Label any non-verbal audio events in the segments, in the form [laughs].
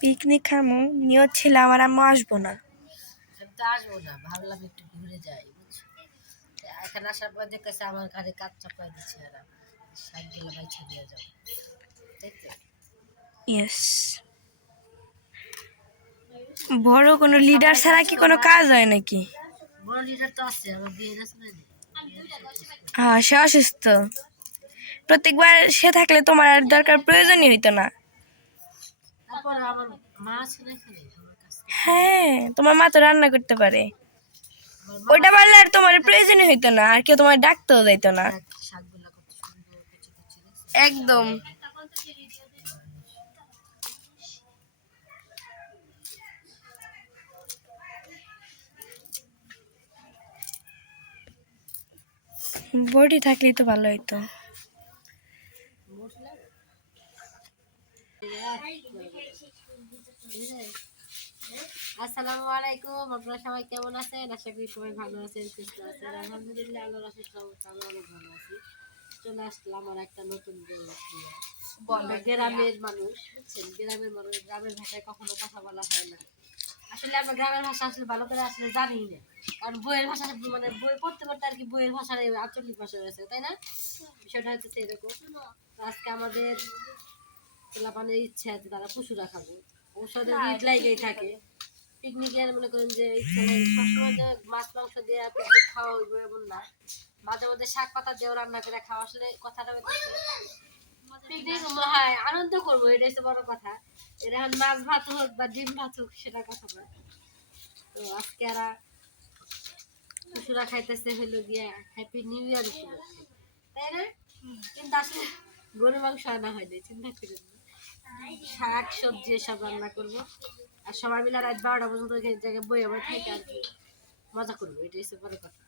Picnic খামো নিয়ত ছিল আমার আম্মু আসব না। আমি আসব না ভাবলাম একটু ঘুরে যাই এখানে আসার পর দেখতেছে আমার ঘরে কাজ চাপাই দিচ্ছে বাইছা দিয়ে যাব তাই তো? ইয়েস বড় কোনো লিডার ছাড়া কি কোনো কাজ হয় নাকি? বড় লিডার তো আছে আমার বিয়ে না? হ্যাঁ সে অসুস্থ। প্রত্যেকবার সে থাকলে তোমার আর দরকার প্রয়োজনই হইতো না। হ্যাঁ তোমার মা তো রান্না করতে পারে। ওটা পারলে আর তোমার প্রয়োজনই হইতো না আর কেউ তোমার ডাকতেও যাইতো না? একদম। বডি থাকলেই তো ভালো হইতো। আসসালামু আলাইকুম আপনারা সবাই কেমন আছেন? আশা করি সবাই ভালো আছেন সুস্থ আছেন। আলহামদুলিল্লাহ আল্লাহর সহমতে আমরা অনেক ভালো আছি। চলে আসলাম আমার একটা নতুন গ্রামের মানুষ বুঝছেন? গ্রামের মানুষ গ্রামের ভাষায় কখনো কথা বলা হয় না। আসলে আমরা গ্রামের ভাষা আসলে ভালো করে আসলে জানি না। কারণ বইয়ের ভাষা মানে বই পড়তে পড়তে আর কি বইয়ের ভাষার আঞ্চলিক ভাষা রয়েছে তাই না? বিষয়টা হচ্ছে এরকম আজকে আমাদের পোলাপানের ইচ্ছে আছে তারা পশু রাখাবো ঔষধের ভিড় লাগেই থাকে। পিকনিকের মনে করেন যে ইচ্ছা সবসময় যে মাছ মাংস দিয়ে পিকনিক খাওয়া হইবে এমন না। মাঝে মাঝে শাক পাতা দিয়েও রান্না করে খাওয়া। আসলে কথাটা পিকনিক হয় আনন্দ করব এটা হচ্ছে বড় কথা। এটা মাছ ভাত হোক বা ডিম ভাত হোক সেটা কথা না। তো আজকে এরা পশুরা খাইতেছে হইল গিয়া হ্যাপি নিউ ইয়ার তাই না? কিন্তু আসলে গরু মাংস আনা হয়নি চিন্তা করেন না। শাক সবজি এসব রান্না করব। আর সবাই মিলে রাত বারোটা পর্যন্ত ওই জায়গায় বই আমার খাইতে আর কি। মজা করব এটাই হচ্ছে বড় কথা।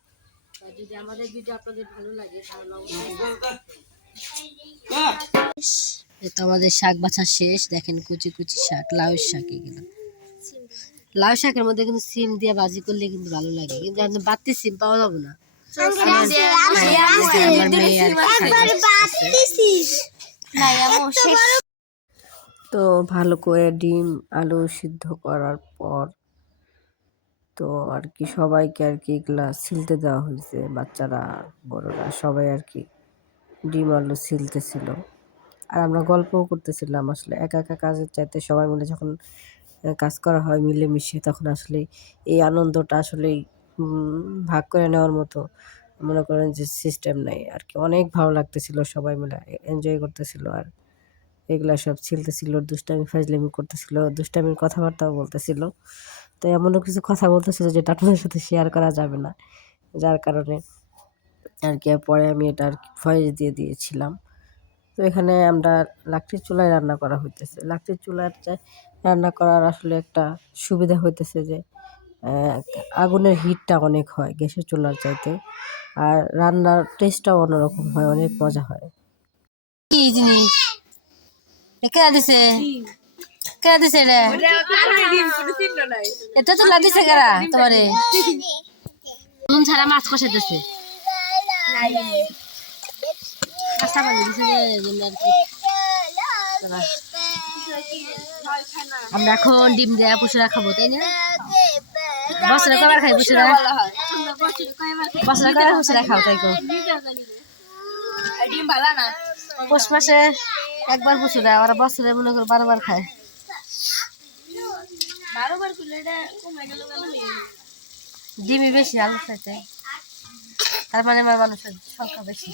তো যদি আমাদের ভিডিও আপনাদের ভালো লাগে তাহলে তো আমাদের শাক বাছা শেষ। দেখেন কুচি কুচি শাক লাউ শাক এগুলো। লাউ শাকের মধ্যে কিন্তু সিম দিয়ে ভাজি করলে কিন্তু ভালো লাগে। কিন্তু এখন বাড়তি সিম পাওয়া যাবে না। আমার মেয়ে আর। তো ভালো করে ডিম, আলু সিদ্ধ করার পর তো আর কি সবাইকে আর কি এগুলা ছিলতে দেওয়া হয়েছে, বাচ্চারা, বড়রা, সবাই আর কি ডিম, আলু ছিলতেছিল আর আমরা গল্পও করতেছিলাম, আসলে একা একা কাজের চাইতে সবাই মিলে যখন কাজ করা হয় মিলেমিশে, তখন আসলে এই আনন্দটা আসলে ভাগ করে নেওয়ার মতো মনে করেন যে সিস্টেম নাই। আর কি অনেক ভালো লাগতেছিল সবাই মিলে এনজয় করতেছিল আর এগুলা সব ছিলতেছিল, দুষ্টামি, ফাজলামি করতেছিল, দুষ্টামির কথাবার্তাও বলতেছিল। তো এমনও কিছু কথা বলতেছিল যেটা আপনাদের সাথে শেয়ার করা যাবে না। যার কারণে আর কি পরে আমি এটা আর কি ভয়েস দিয়ে দিয়েছিলাম। তো এখানে আমরা লাকড়ির চুলায় রান্না করা হইতেছে। লাকড়ির চুলার রান্না করার আসলে একটা সুবিধা হইতেছে যে আগুনের হিটটা অনেক হয় গ্যাসের চুলার চাইতে। আর রান্নার টেস্টটাও অন্যরকম হয়, অনেক মজা হয়। কি জিনিস? কে দিছে? কে দিছে রে? এটা তো লাগিছে কারা তোমারে? নুন ছাড়া মাছ কাঁচা দিছে আমরা এখন ডিম দেয়া পুষুরা খাব তাই না? বছরে কবার খাই পুষুরা বছরে কবার পুষুরা খাও তাই কো পৌষ মাসে একবার পুষুরা ওরা বছরে মনে করো বারবার খায়। ডিমি বেশি আলু খাইতে তার মানে আমার মানুষের সংখ্যা বেশি।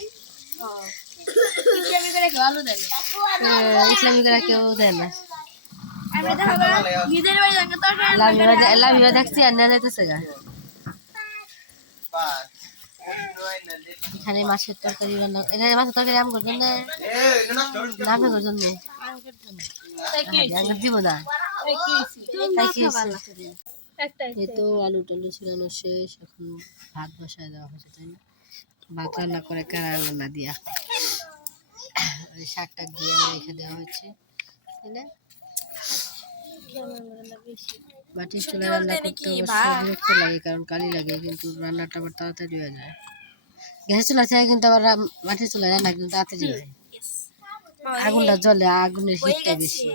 হ্যাঁ, ইসলামিকরা কেউ দেয় না। লাভিবা দেখছি আর না যাইতেছে গা। এখানে মাছের তরকারি রান্না এখানে মাছের তরকারি আম করবেন না? নামে করবেন না দিব না। তাই কি হয়েছে? এই তো আলু টালু ছিলানো শেষ এখন ভাত বসায় দেওয়া হয়েছে তাই না? ভাত রান্না করে কারা রান্না দিয়া ওই শাক টাক দিয়ে রেখে দেওয়া হয়েছে তাই না? মাটির চুলা রান্না করতে অবশ্যই বিরক্ত লাগে কারণ কালি লাগে কিন্তু রান্নাটা আবার তাড়াতাড়ি হয়ে যায়। গ্যাসের চুলা থেকে কিন্তু আবার মাটির চুলা রান্না কিন্তু তাড়াতাড়ি হয় আগুনটা জ্বলে আগুনের হিটটা বেশি।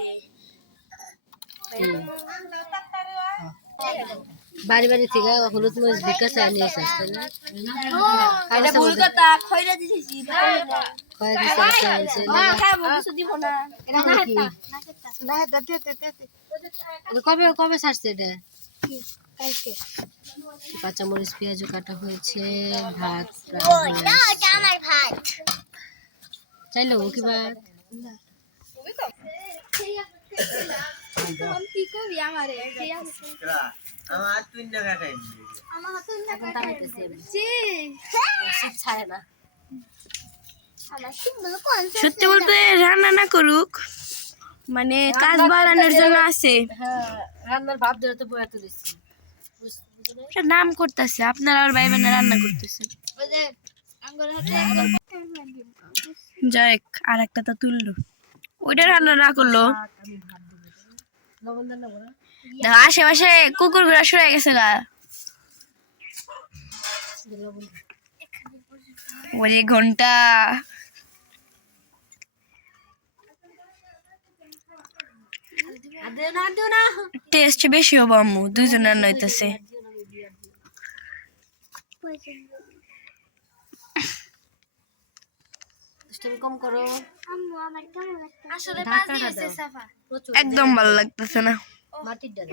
বাড়ি বাড়ি থেকে হলুদ মরিচ ভিক্ষা চাই নিয়ে এসে তাই না এটা ভুল কথা খয়রা দিছে, আচ্ছা, হয়েছে। খাব কিছু দিব না। এটা কি? এটা কবে কবে ছাড়ছে এটা? কালকে। কাঁচা মরিচ পেঁয়াজও কাটা হয়েছে ভাত। আমার ভাত। চাইলো কি ভাত? কি আমারে? ছাড়ে না। সত্যি বলতে রান্না না করুক মানে কাজ বাড়ানোর জন্য আছে। হ্যাঁ রান্নার ভাব ধরে তো বয়া তুলেছি। এটা নাম করতেছে আপনারা আর ভাই বোনেরা রান্না করতেছে। যাই আর একটা তো তুললো। ওইটা রান্না না করল লবণ দেন না বড় দেখো আশেপাশে কুকুর ঘোরা সরে গেছে গা। ওই ঘণ্টা। টেস্ট বেশি হব আম্মু দুজন রান্না হইতেছে কম করো। আসলে ঢাকাটা দাও প্রচুর একদম ভালো লাগতেছে না। মাটির ডাল।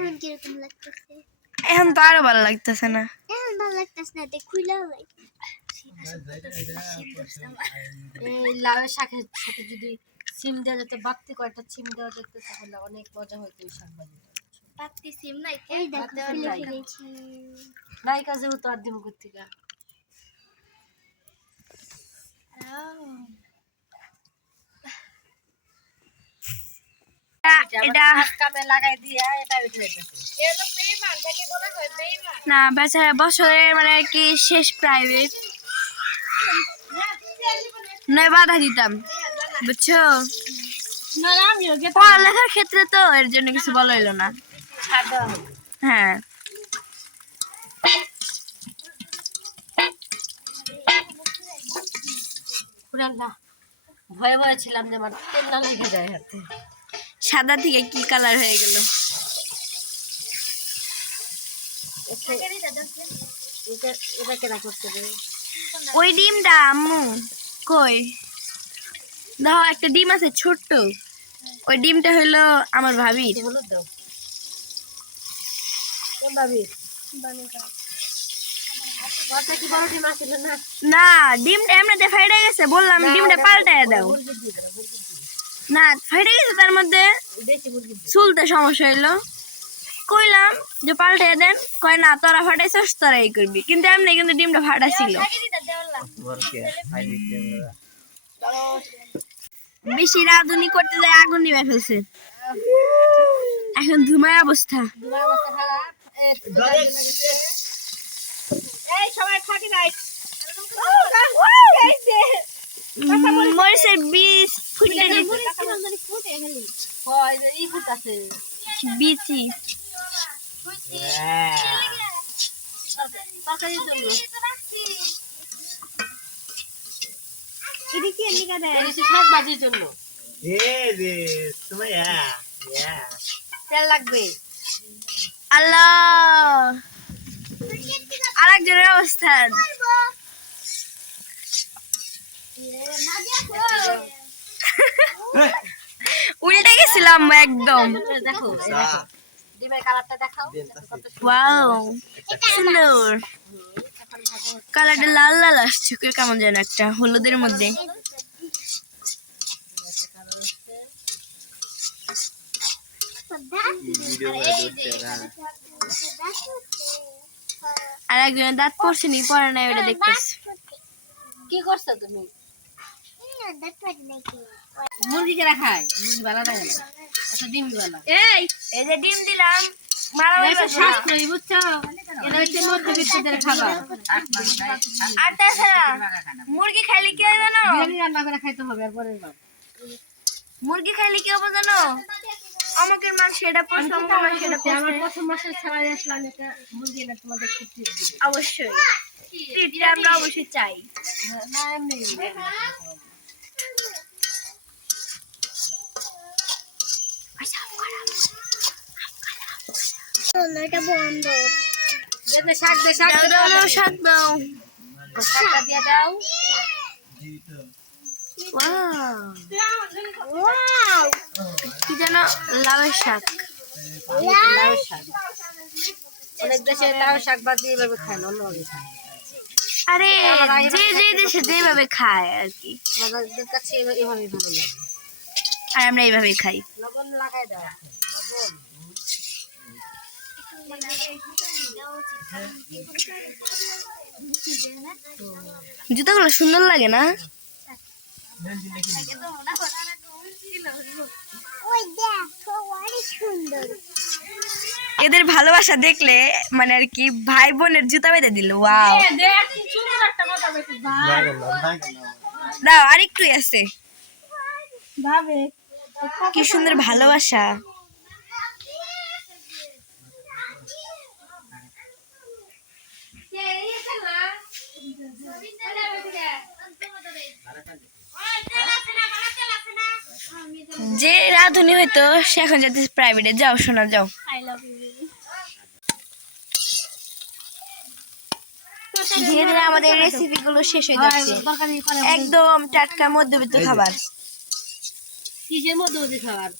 এখন তো আরও ভালো লাগতেছে না। এই লাউয়ের শাকের সাথে যদি সিম দেওয়া যেত বাড়তি কয়েকটা সিম দেওয়া যেত তাহলে অনেক মজা হতো এই শাক ভাজিটা নাই লাগাই দিয়া এটা উঠে যেতেছে না বেচারা বছরের মানে কি শেষ প্রাইভেট নয় বাধা দিতাম বুঝছ? পড়ালেখার ক্ষেত্রে তো এর জন্য কিছু বলা হইল না। হ্যাঁ। ভয়ে ভয়ে ছিলাম যে আমার তেল না লেগে যায় হাতে। সাদা থেকে কি কালার হয়ে গেল? ওই ডিমটা আম্মু কই? দেখো একটা ডিম আছে ছোট্ট। ওই ডিমটা হলো আমার দাও। ভাবি না? না ডিমটা এমনিতে ফাইটে গেছে বললাম ডিমটা পাল্টায় দাও। না ফাইটে গেছে তার মধ্যে। চুলতে সমস্যা হইল। কইলাম যে পাল্টে দেন কয় না তোরা ফাটাইছস তোরা এই করবি। কিন্তু এমনি কিন্তু ডিমটা ফাটা ছিল। বেশি রাঁধুনি করতে যায় আগুন নিভে ফেলছে। এখন ধুমায় অবস্থা। মরিচের বীজ ফুটে কয় যে ই ফুট আছে বিচি তরকারির জন্য। বেশি শাক ভাজির জন্য তেল লাগবে। আল্লাহ। আরেকজনের অবস্থান। উল্টে গেছিলাম একদম। দেখো ডিমের কালারটা দেখাও। সুন্দর। ওয়াও সুন্দর। কালারটা লাল লাল আসছে কে কেমন যেন একটা হলুদের মধ্যে। আর একজনের দাঁত পড়ছে নি পরে নাই ওটা দেখতেছি। কি করছ তুমি? মুরগি কেরা মুরগি ভালো লাগে না। আচ্ছা ডিম ভালো এই এই যে ডিম দিলাম মুরগি খাইলে কি হয় জানো? রান্না করে খাইতে হবে আর পরের বার। মুরগি খাইলে কি হবে জানো? আমার প্রথম। মাসের ছাড়াই আসলাম এটা মুরগি না তোমাদের অবশ্যই। আমরা অবশ্যই চাই না এমনি বন্ধ এটা বন্ধ। দে দে শাক দে শাক দাও দে, দাও দাও শাক দাও। শাকটা দিয়ে দাও। কি যেন লাউয়ের শাক। অনেক দেশে শাক দিয়ে এভাবে খায় না অন্যভাবে খায়। আরে যে যে দেশে যেভাবে খায় আর কি। আমাদের কাছে এভাবে এভাবেই ভালো লাগে। আর আমরা এইভাবেই খাই। লবণ লাগাই দাও লবণ। জুতোগুলো সুন্দর লাগে না? ওই দেখো অনেক সুন্দর এদের ভালোবাসা দেখলে মানে আর কি ভাই বোনের জুতা বেঁধে দিল ওয়াও। দাও আরেকটু আছে। কি সুন্দর ভালোবাসা। যে রাধুনি হইতো সে এখন যাতে প্রাইভেটে যাও শোনা যাও। আই লাভ ইউ ধীরে ধীরে আমাদের রেসিপি গুলো শেষ হয়ে যাচ্ছে একদম টাটকা মধ্যবিত্ত খাবার। কিসের মধ্যে মধ্যে খাবার?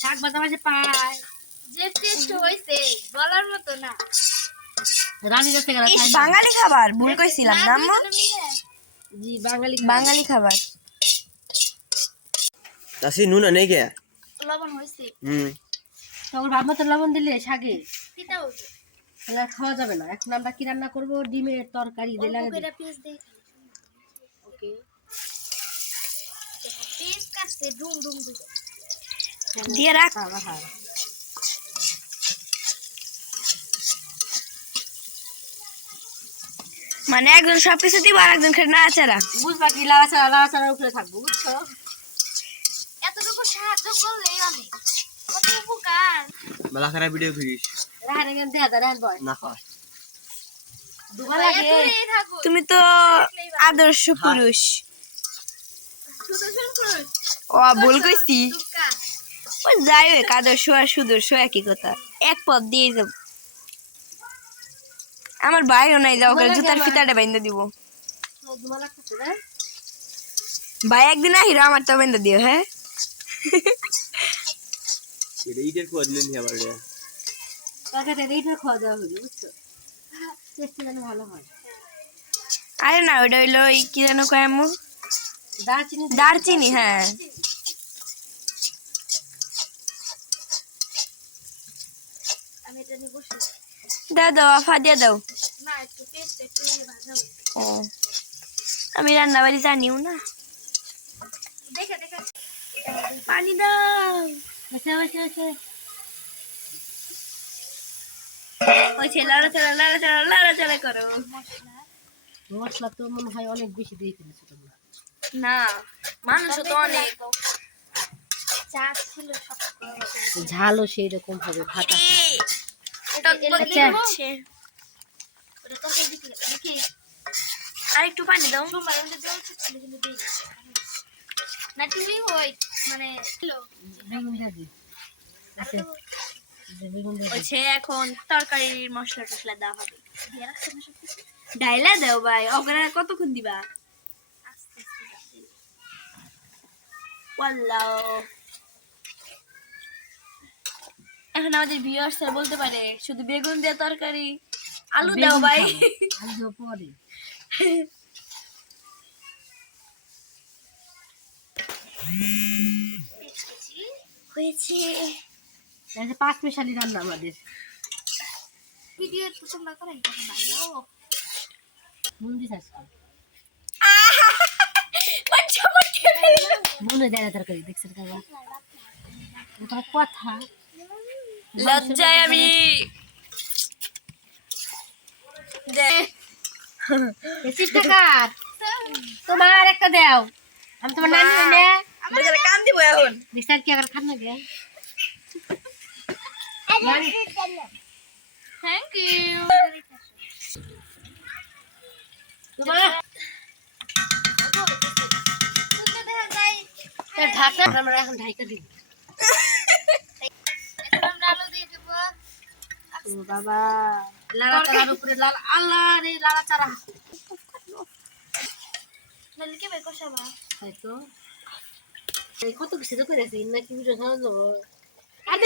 শাক বাদাম আছে পায়। যে টেস্ট হইছে বলার মতো না। রানী বাঙালি খাবার ভুল কইছিলাম না? জি বাঙালি বাঙালি খাবার। তাসি নুন নেই কে লবণ হইছে হুম। তখন ভাব মতো লবণ দিলে শাকে কিটা হইছে তাহলে খাওয়া যাবে না। এখন আমরা কি রান্না করব? ডিমের তরকারি দিলে এটা ওকে। পিস কাটছে ডুম ডুম দিয়ে রাখ। মানে একজন সবকিছু দিব আর একজন খেয়ে নাচারা বুঝবা কি লাড়াচাড়া লাড়াচাড়ার উপরে থাকব বুঝছ? এতটুকু সাহায্য করলেই অনেক কত উপকার। মেলা খারাপ ভিডিও করিস। রাহান এখানে দেয়া দা বয়। না তুমি তো আদর্শ পুরুষ। ও ভুল কইছি। যাই হোক আদর্শ আর সুদর্শ একই কথা। এক পথ দিয়ে যাব। আমার ভাইও নাই যাও ওকে জুতার ফিতাটা বেঁধে দিব। ভাই একদিন আহিরো আমার তো বেঁধে দিও হ্যাঁ? এটা ইটের দিলেন আবার এটা তরকারিটা এইটা হলো বুঝছ? টেস্ট যেন ভালো হয়। আরে না ওটা হইল কি যেন কয় আম্মু? দারচিনি দারচিনি হ্যাঁ। আমি এটা নিয়ে দাও দাও আফা দিয়ে দাও। হোক। ও আমি রান্না বাড়ি জানিও না। দেখে দেখে। পানি দাও। আচ্ছা আচ্ছা আচ্ছা ওইছে লড়াচড়া লড়াচড়া লড়াচড়া করো। মশলা? তো মনে হয় অনেক বেশি দিয়ে ফেলেছো তোমরা। না মানুষ তো অনেক। চা ছিল ঝালও সেই রকম হবে ফাটা আর একটু পানি দাও। না। তুমি ওই মানে আচ্ছা এখন তরকারির মশলা টসলা দেওয়া হবে। দিয়ে রাখছো না সব কিছু ডাইলা দাও ভাই ওখানে কতক্ষণ দিবা? আস্তে এখন আমাদের ভিউয়ার্সরা বলতে পারে শুধু বেগুন দিয়ে তরকারি আলু দাও ভাই। আলু পরে। হয়েছে। পাঁচ মিশালি রান্না আমাদের। ভিডিও তো তোমরা করাই তখন ভালো নুন দিস আজকে। [laughs] বাচ্চা বাচ্চা মনে না তরকারি দেখছেন কথা। লজ্জায় আমি তোমার একটা দাও। আমি তোমার নানি হই না কান দিব এখন। দেখছেন কি আবার খান না গে থ্যাংক ইউ তোমার তার ঢাকা আমরা এখন ঢাকা দিই। [laughs] বাবা। লাড়া চারার উপরে লাল আল্লাহ রে লাড়া চারা নাহলে কে বের কষাবা তাই তো। এই কত কিছু তো করেছে নাকি ভিডিও খাওয়া যাব? আর